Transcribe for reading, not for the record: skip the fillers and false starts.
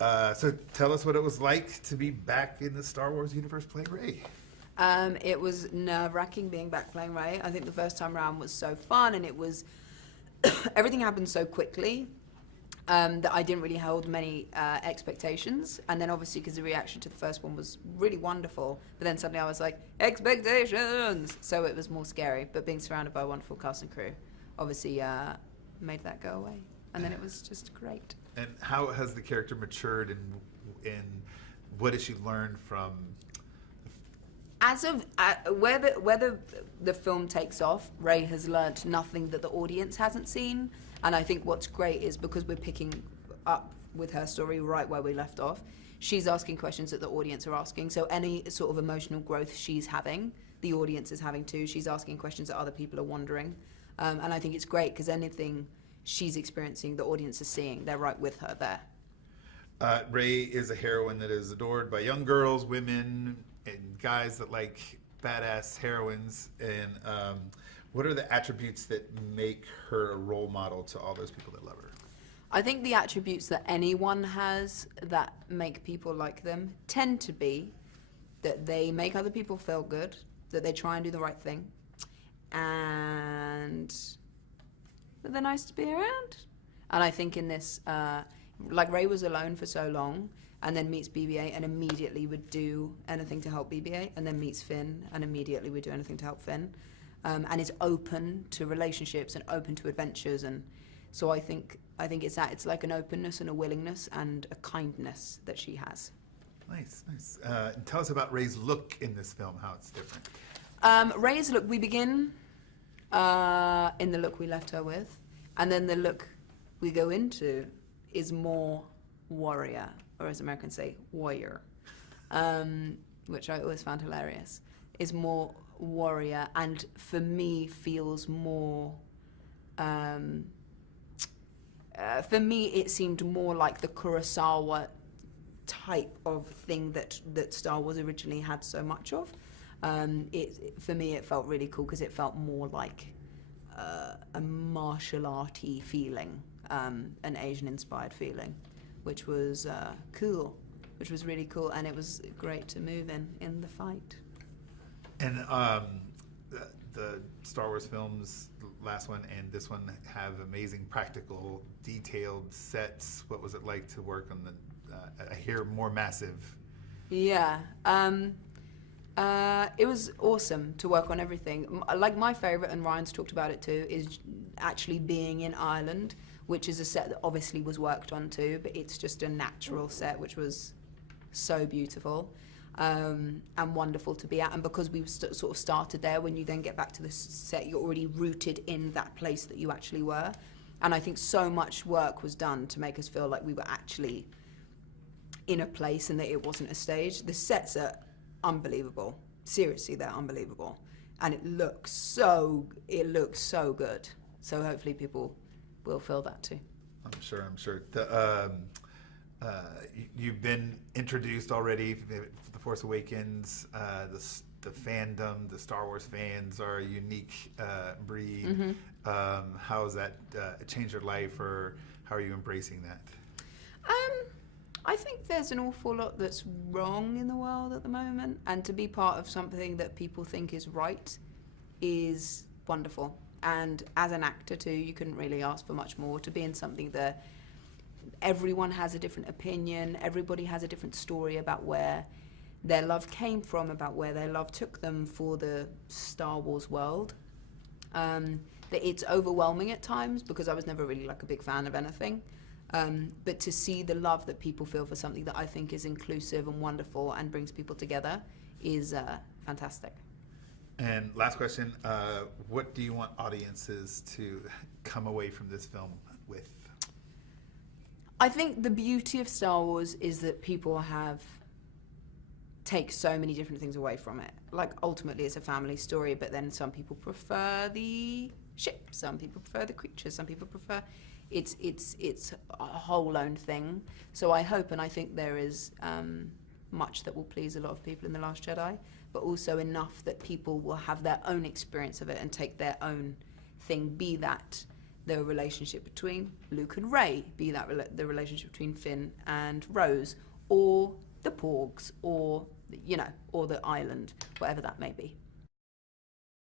So tell us what it was like to be back in the Star Wars universe playing Rey. It was nerve-wracking being back playing Rey. I think the first time around was so fun, and it was everything happened so quickly that I didn't really hold many expectations. And then obviously because the reaction to the first one was really wonderful, but then suddenly I was like, expectations! So it was more scary, but being surrounded by a wonderful cast and crew obviously made that go away. And then it was just great. And how has the character matured, and what has she learned from? As of whether the film takes off, Rey has learnt nothing that the audience hasn't seen. And I think what's great is because we're picking up with her story right where we left off, she's asking questions that the audience are asking. So any sort of emotional growth she's having, the audience is having too. She's asking questions that other people are wondering. And I think it's great because anything she's experiencing, the audience is seeing. They're right with her there. Rey is a heroine that is adored by young girls, women, and guys that like badass heroines. And what are the attributes that make her a role model to all those people that love her? I think the attributes that anyone has that make people like them tend to be that they make other people feel good, that they try and do the right thing, and that they're nice to be around. And I think in this, like Rey was alone for so long, and then meets BB-8 and immediately would do anything to help BB-8, and then meets Finn and immediately would do anything to help Finn, and is open to relationships and open to adventures. And so I think it's like an openness and a willingness and a kindness that she has. Nice. Tell us about Rey's look in this film, how it's different. Rey's look, we begin in the look we left her with, and then the look we go into is more warrior, or as Americans say, warrior, which I always found hilarious, is more warrior, and for me feels more, for me it seemed more like the Kurosawa type of thing that Star Wars originally had so much of. For me it felt really cool because it felt more like a martial arty feeling, an Asian inspired feeling, which was cool, which was really cool, and it was great to move in the fight. And the Star Wars films, the last one and this one, have amazing practical, detailed sets. What was it like to work on I hear more massive? Yeah. It was awesome to work on everything. Like my favorite, and Ryan's talked about it too, is actually being in Ireland, which is a set that obviously was worked on too, but it's just a natural set, which was so beautiful and wonderful to be at. And because we sort of started there, when you then get back to the set, you're already rooted in that place that you actually were. And I think so much work was done to make us feel like we were actually in a place and that it wasn't a stage. The sets are unbelievable. Seriously, they're unbelievable. And it looks so good. So hopefully people will feel that too. I'm sure. You've been introduced already for The Force Awakens. The fandom, the Star Wars fans are a unique breed. Mm-hmm. How has that changed your life, or how are you embracing that? I think there's an awful lot that's wrong in the world at the moment, and to be part of something that people think is right is wonderful. And as an actor too, you couldn't really ask for much more. To be in something that everyone has a different opinion, everybody has a different story about where their love came from, about where their love took them for the Star Wars world. That it's overwhelming at times, because I was never really like a big fan of anything. But to see the love that people feel for something that I think is inclusive and wonderful and brings people together is fantastic. And last question, what do you want audiences to come away from this film with? I think the beauty of Star Wars is that people take so many different things away from it. Like, ultimately it's a family story, but then some people prefer the ship, some people prefer the creatures, some people prefer... It's a whole own thing. So I hope, and I think there is much that will please a lot of people in The Last Jedi, but also enough that people will have their own experience of it and take their own thing, be that the relationship between Luke and Rey, be that the relationship between Finn and Rose, or the Porgs, or or the island, whatever that may be.